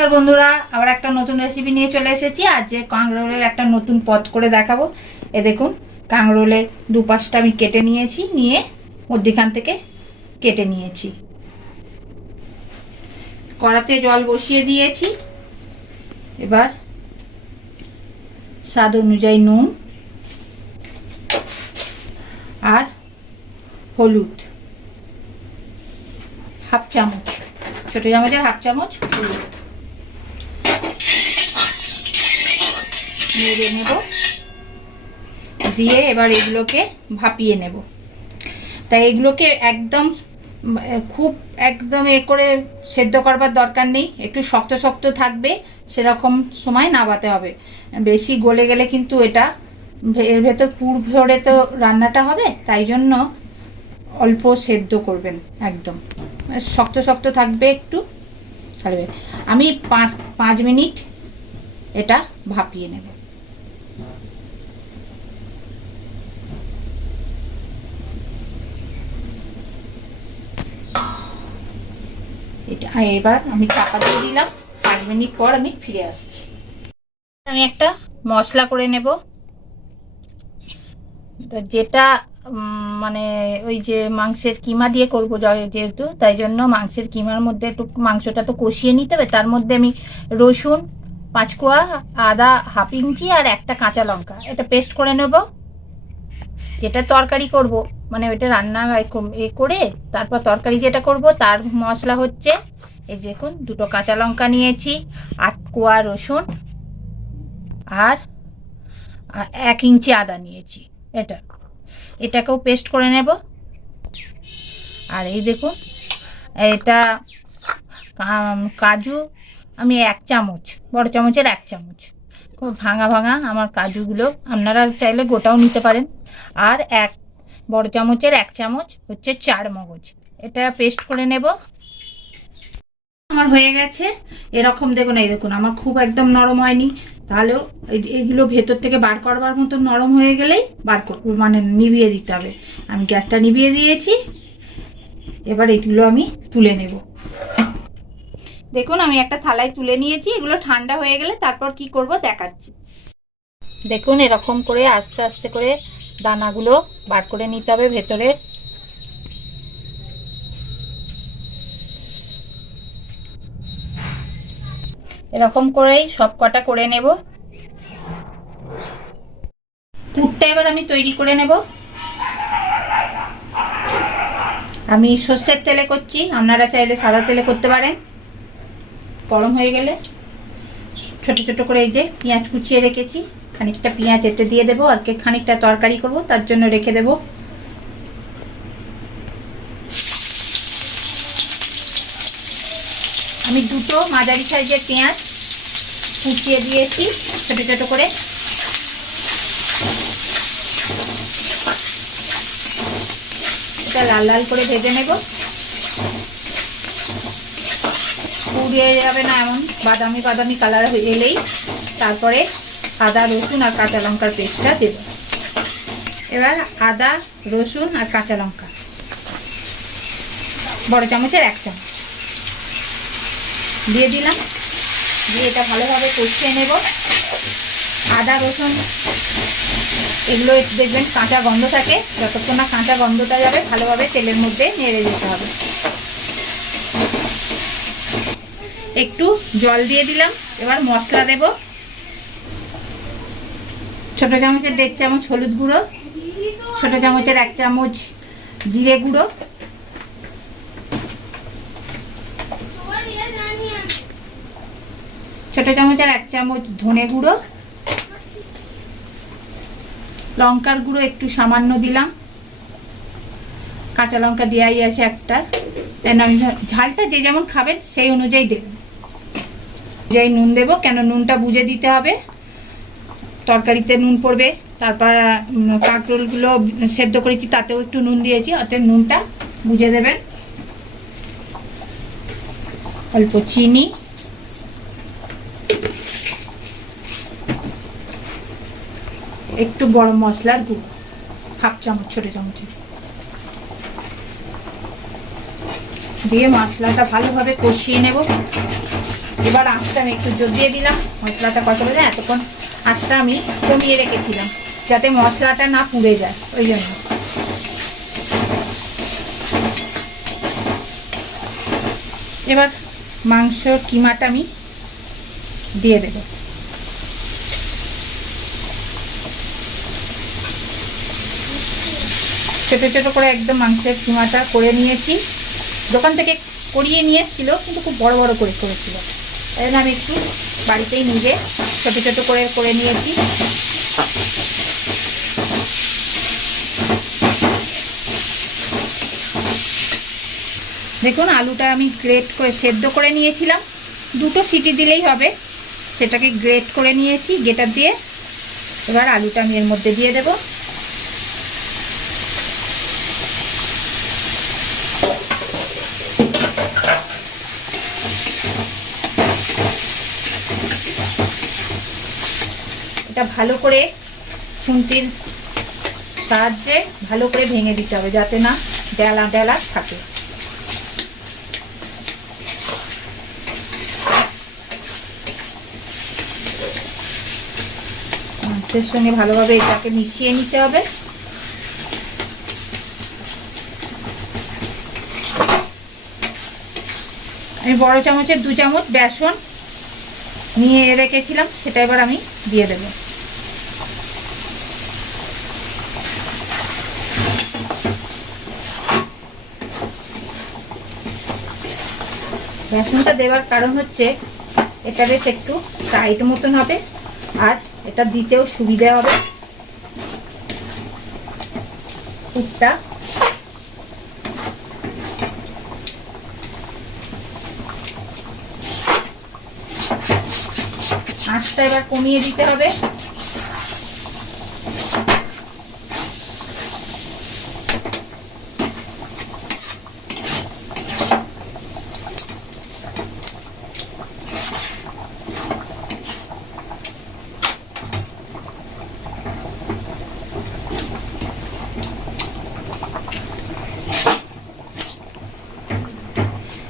নমস্কার বন্ধুরা, আবার একটা নতুন রেসিপি নিয়ে চলে এসেছি। আজ যে কাঁকরোলের একটা নতুন পদ করে দেখাবো। এ দেখুন, কাঁকরোলের দুপাশটা আমি কেটে নিয়েছি, নিয়ে মধ্যিখান থেকে কেটে নিয়েছি। কড়াতে জল বসিয়ে দিয়েছি। এবার স্বাদ অনুযায়ী নুন আর হলুদ হাফ চামচ, ছোট চামচের হাফ চামচ হলুদ নেড়ে নেব। দিয়ে এবার এগুলোকে ভাপিয়ে নেব। তাই এগুলোকে একদম খুব একদম করে সেদ্ধ করবার দরকার নেই, একটু শক্ত শক্ত থাকবে, সেরকম সময় নাবাতে হবে। বেশি গলে গেলে কিন্তু এটা এর ভেতর পুর ভরে তো রান্নাটা হবে, তাই জন্য অল্প সেদ্ধ করবেন, একদম শক্ত শক্ত থাকবে একটু। তাহলে আমি 5 মিনিট এটা ভাপিয়ে নেব। এটা এবার আমি চাপা দিয়ে দিলাম। 5 মিনিট পর আমি ফিরে আসছি। আমি একটা মশলা করে নেব, যেটা মানে ওই যে মাংসের কিমা দিয়ে করবো যেহেতু, তাই জন্য মাংসের কিমার মধ্যে একটু মাংসটা তো কষিয়ে নিতে হবে। তার মধ্যে আমি রসুন 5 কোয়া, আদা হাফ ইঞ্চি আর একটা কাঁচা লঙ্কা এটা পেস্ট করে নেব। যেটা তরকারি করব, মানে ওইটা রান্না এ করে তারপর তরকারি যেটা করব তার মশলা হচ্ছে, এই দেখুন 2টো কাঁচা লঙ্কা নিয়েছি, 8 কোয়া রসুন আর 1 ইঞ্চি আদা নিয়েছি। এটাকেও পেস্ট করে নেব। আর এই দেখুন, এটা কাজু আমি 1 চামচ, বড় চামচের 1 চামচ, খুব ভাঙা ভাঙা আমার কাজুগুলো, আপনারা চাইলে গোটাও নিতে পারেন। আর বড় চামচের 1 চামচ হচ্ছে 4 মগজ, এটা পেস্ট করে নেব। আমার হয়ে গেছে এরকম, দেখুন এই দেখুন, আমার খুব একদম নরম হয়নি, তাহলেও এইগুলো ভেতর থেকে বার করবার মতো নরম হয়ে গেলেই মানে নিভিয়ে দিতে হবে। আমি গ্যাসটা নিভিয়ে দিয়েছি। এবার এগুলো আমি তুলে নেব। দেখুন আমি একটা থালায় তুলে নিয়েছি। এগুলো ঠান্ডা হয়ে গেলে তারপর কি করব দেখাচ্ছি। দেখুন এরকম করে আস্তে আস্তে করে দানাগুলো বার করে নিতে হবে ভেতরে। এরকম করেই সব কটা করে নেব। পুরটা এবার আমি তৈরি করে নেব। আমি সর্ষের তেলে করছি, আপনারা চাইলে সাদা তেলে করতে পারেন। গরম হয়ে গেলে ছোট ছোট করে এই যে পেঁয়াজ কুচিয়ে রেখেছি, খানিকটা পেঁয়াজ এতে দিয়ে দেবো। আর খানিকটা তরকারি করব, তার জন্য রেখে দেব। আমি 2টো মাঝারি সাইজের পেঁয়াজ কুচিয়ে দিয়েছি ছোট ছোট করে। এটা লাল লাল করে ভেজে নেব। পুড়িয়ে যাবে না, এমন বাদামি বাদামি কালার এলেই তারপরে আদা রসুন আর কাঁচা লঙ্কার পেস্টটা দেব। এবার আদা রসুন আর কাঁচা লঙ্কা বড় চামচের 1 চামচ দিয়ে দিলাম। দিয়ে এটা ভালোভাবে কষিয়ে নেব। আদা রসুন এগুলো দেখবেন কাঁচা গন্ধ থাকে, যতক্ষণ না কাঁচা গন্ধটা যাবে ভালোভাবে তেলের মধ্যে নেড়ে দিতে হবে। একটু জল দিয়ে দিলাম। এবার মশলা দেব। ছোট চামচের 1.5 চামচ হলুদ গুঁড়ো, ছোট চামচের 1 চামচ জিরে গুঁড়ো, ছোট চামচের 1 চামচ ধনে গুঁড়ো, লঙ্কার গুঁড়ো একটু সামান্য দিলাম, কাঁচা লঙ্কা দেওয়াই আছে একটা, তাই আমি ঝালটা যে যেমন খাবেন সেই অনুযায়ী দেবেন। অনুযায়ী নুন দেবো, কেন নুনটা বুঝে দিতে হবে, তরকারিতে নুন পড়বে। তারপর কাঁকরোলগুলো সেদ্ধ করেছি তাতেও একটু নুন দিয়েছি, অতএব নুনটা বুঝে দেবেন। অল্প চিনি, একটু গরম মশলার গুঁড়ো হাফ চামচ, ছোট চামচে দিয়ে মশলাটা ভালোভাবে কষিয়ে নেব। এবার আঁচটা আমি একটু জোর দিয়ে দিলাম, মশলাটা কষাবে না। এতক্ষণ আঁচটা আমি কমিয়ে রেখেছিলাম যাতে মশলাটা না পুড়ে যায়, ওই জন্য। এবার মাংসর কিমাটা আমি দিয়ে দেব। ছোটো ছোটো করে একদম মাংসের কিমাটা করে নিয়েছি। দোকান থেকে করিয়ে নিয়ে এসেছিলো, কিন্তু খুব বড় বড় করে করেছিল। তাই জন্য আমি একটু বাড়িতেই নিজে ছোটো ছোটো করে নিয়েছি। দেখুন আলুটা আমি গ্রেট করে সেদ্ধ করে নিয়েছিলাম, 2টো সিটি দিলেই হবে। সেটাকে গ্রেট করে নিয়েছি গ্রেটার দিয়ে। এবার আলুটা আমি এর মধ্যে দিয়ে দেব। এটা ভালো করে খুন্তির সাহায্যে ভালো করে ভেঙে দিতে হবে, যাতে না ডেলা ডেলা থাকে। মাংসের সঙ্গে ভালোভাবে এটাকে মিশিয়ে নিতে হবে। আমি বড় চামচের 2 চামচ বেসন নিয়ে রেখেছিলাম, সেটা এবার আমি দিয়ে দেব। বেসনটা দেওয়ার কারণ হচ্ছে এটা বেশ একটু টাইট মতন হবে, আর এটা দিতেও সুবিধা হবে। পুরটা আঁচটা এবার কমিয়ে দিতে হবে।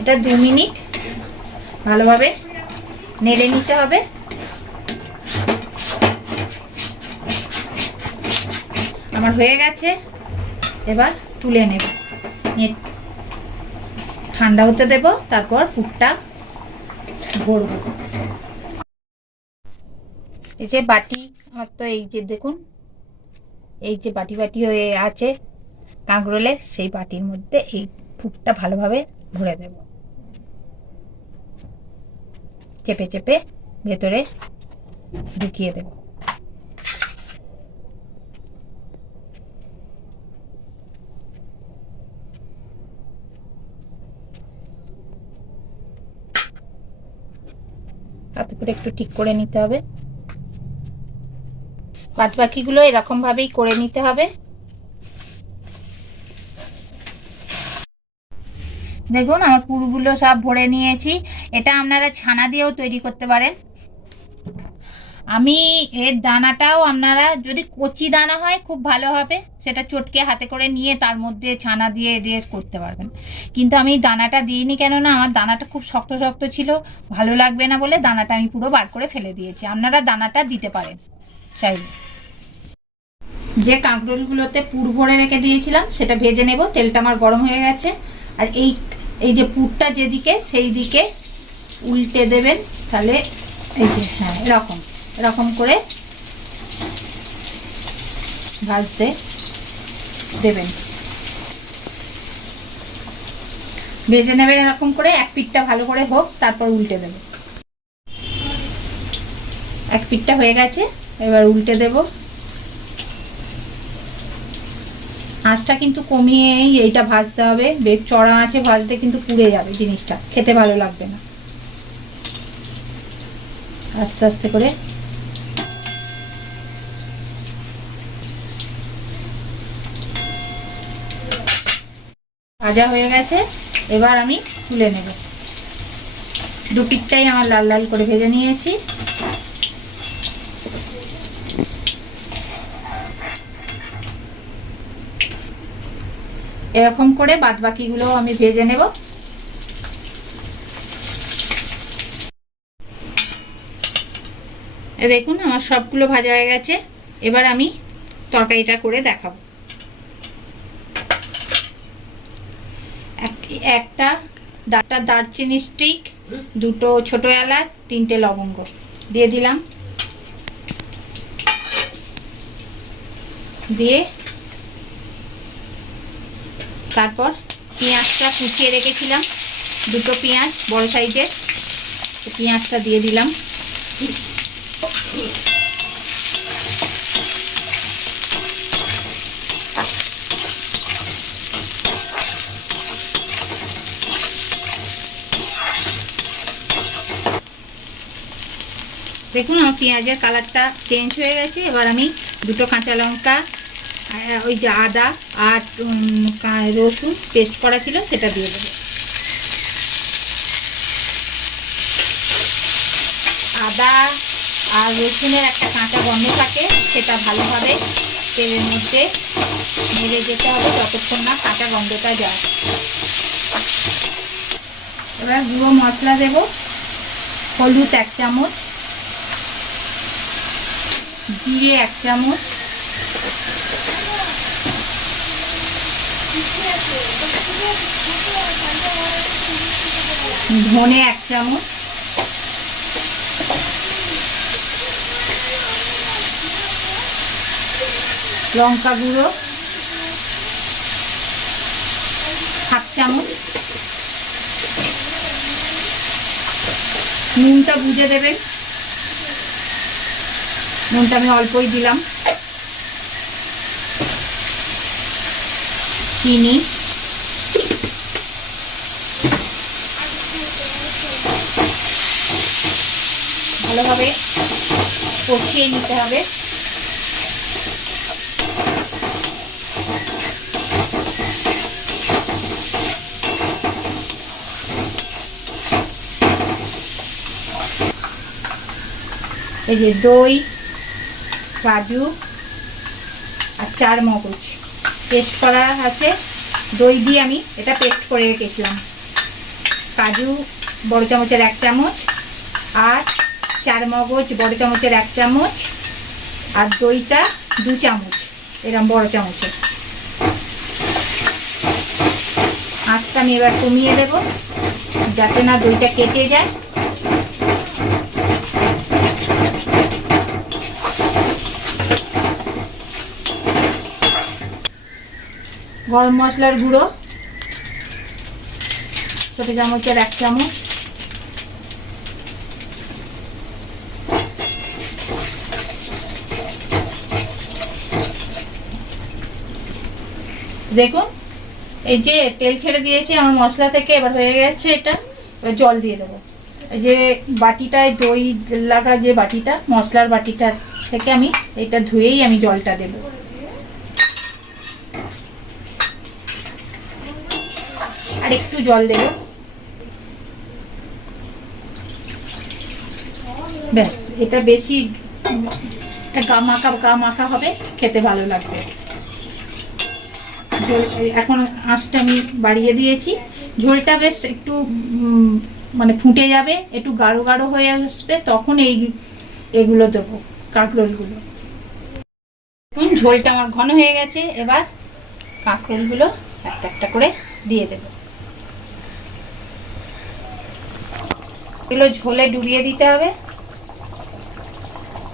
এটা 2 মিনিট ভালোভাবে নেড়ে নিতে হবে। আমার হয়ে গেছে, এবার তুলে নেব, ঠান্ডা হতে দেব, তারপর পুরটা ভরব। এই যে বাটি, আমার তো এই যে দেখুন এই যে বাটি বাটি হয়ে আছে কাঁকরোলের, সেই বাটির মধ্যে এই পুরটা ভালোভাবে ভরে দেব। চেপে চেপে ভেতরে ঢুকিয়ে দেব। তাতে করে একটু ঠিক করে নিতে হবে। বাদ বাকিগুলো এরকম ভাবেই করে নিতে হবে। দেখুন আমার পুরগুলো সব ভরে নিয়েছি। এটা আপনারা ছানা দিয়েও তৈরি করতে পারেন। আমি এর দানাটাও, আপনারা যদি কচি দানা হয় খুব ভালো হবে, সেটা চটকে হাতে করে নিয়ে তার মধ্যে ছানা দিয়ে দিয়ে করতে পারবেন। কিন্তু আমি দানাটা দিইনি, কেননা আমার দানাটা খুব শক্ত শক্ত ছিল, ভালো লাগবে না বলে দানাটা আমি পুরো বার করে ফেলে দিয়েছি। আপনারা দানাটা দিতে পারেন চাইলে। যে কাঁকরোলগুলোতে পুর ভরে রেখে দিয়েছিলাম সেটা ভেজে নেব। তেলটা আমার গরম হয়ে গেছে। আর এই যে পুরটা যেদিকে সেই দিকে উল্টে দেবেন, তাহলে এই যে হ্যাঁ এরকম করে ভাজতে দেবেন, ভেজে নেবেন এরকম করে। এক পিঠটা ভালো করে হোক, তারপর উল্টে দেব। এক পিঠটা হয়ে গেছে, এবার উল্টে দেব। আঁচটা কিন্তু কমিয়েই এইটা ভাজতে হবে, বেশ চড়া আঁচে ভাজতে কিন্তু পুড়ে যাবে জিনিসটা, খেতে ভালো লাগবে না। আস্তে আস্তে করে ভাজা হয়ে গেছে, এবার আমি তুলে নেব। 2 পিঠটাই আমার লাল লাল করে ভেজে নিয়েছি। এরকম করে বাদ বাকিগুলো আমি ভেজে নেব। দেখুন আমার সবগুলো ভাজা হয়ে গেছে। এবার আমি তরকারিটা করে দেখাবো। একটা দারচিনি স্টিক, দুটো ছোটো এলাচ, 3টে লবঙ্গ দিয়ে দিলাম। দিয়ে তারপর পেঁয়াজটা কুচিয়ে রেখেছিলাম, দুটো পেঁয়াজ বড় সাইজের, পেঁয়াজটা দিয়ে দিলাম। দেখুন আমার পেঁয়াজের কালারটা চেঞ্জ হয়ে গেছে। এবার আমি দুটো কাঁচা লঙ্কা, ওই যে আদা আর রসুন পেস্ট করা ছিল সেটা দিয়ে দেবো। আদা আর রসুনের একটা কাঁচা গন্ধ থাকে, সেটা ভালোভাবে তেলের মধ্যে নেড়ে যেতে হবে যতক্ষণ না কাঁচা গন্ধটা যায়। এবার গুঁড়ো মশলা দেব। হলুদ 1 চামচ, জিরে 1 চামচ, ধনে 1 চামচ, লঙ্কা গুঁড়ো 1/2 চামচ, নুনটা বুঝে দেবেন, নুনটা আমি অল্পই দিলাম, চিনি, ভালোভাবে কষিয়ে নিতে হবে। এই যে দই, কাজু আর 4 মগজ পেস্ট করা আছে, দই দিয়ে আমি এটা পেস্ট করে রেখেছিলাম। কাজু বড় চামচের 1 চামচ, আর 4 মগজ বড় চামচের 1 চামচ, আর দইটা 2 চামচ এরকম বড় চামচের। আঁচটা আমি এবার কমিয়ে দেব যাতে না দইটা কেটে যায়। গরম মশলার গুঁড়ো ছোটো চামচের 1 চামচ, দেখুন এই যে তেল ছেড়ে দিয়েছে আমার মশলা থেকে। এবার হয়ে গেছে এটা। এবার জল দিয়ে দেবো। এই যে বাটিটায় দই লাগা যে বাটিটা, মশলার বাটিটা থেকে আমি এটা ধুয়েই আমি জলটা দেবো। আর একটু জল দেবো, ব্যাস। এটা বেশি গা মাখা হবে, খেতে ভালো লাগবে। এখন আঁচটা আমি বাড়িয়ে দিয়েছি। ঝোলটা বেশ একটু মানে ফুটে যাবে, একটু গাঢ় গাঢ় হয়ে আসবে, তখন এগুলো দেবো, কাঁকরোলগুলো। এখন ঝোলটা আমার ঘন হয়ে গেছে। এবার কাঁকরোলগুলো একটা একটা করে দিয়ে দেবো। এগুলো ঝোলে ডুবিয়ে দিতে হবে,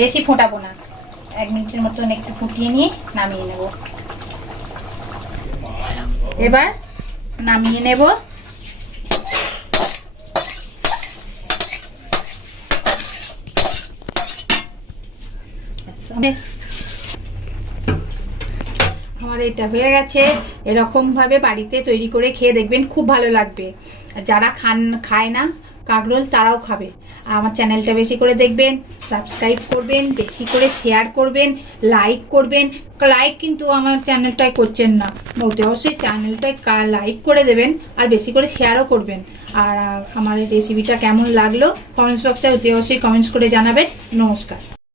বেশি ফোটাবো না। 1 মিনিটের মতন একটু ফুটিয়ে নিয়ে নামিয়ে নেব। এবার নামিয়ে নেব। আমার এটা হয়ে গেছে। এরকমভাবে বাড়িতে তৈরি করে খেয়ে দেখবেন, খুব ভালো লাগবে। যারা খায় না কাঁকরোল তারাও খাবে। আমার চ্যানেলটা বেশি করে দেখবেন, সাবস্ক্রাইব করবেন, বেশি করে শেয়ার করবেন, লাইক করবেন। লাইক কিন্তু আমার চ্যানেলটায় করছেন না, অতি অবশ্যই চ্যানেলটায় লাইক করে দেবেন, আর বেশি করে শেয়ারও করবেন। আর আমার এই রেসিপিটা কেমন লাগলো কমেন্টস বক্সে অতি অবশ্যই কমেন্টস করে জানাবেন। নমস্কার।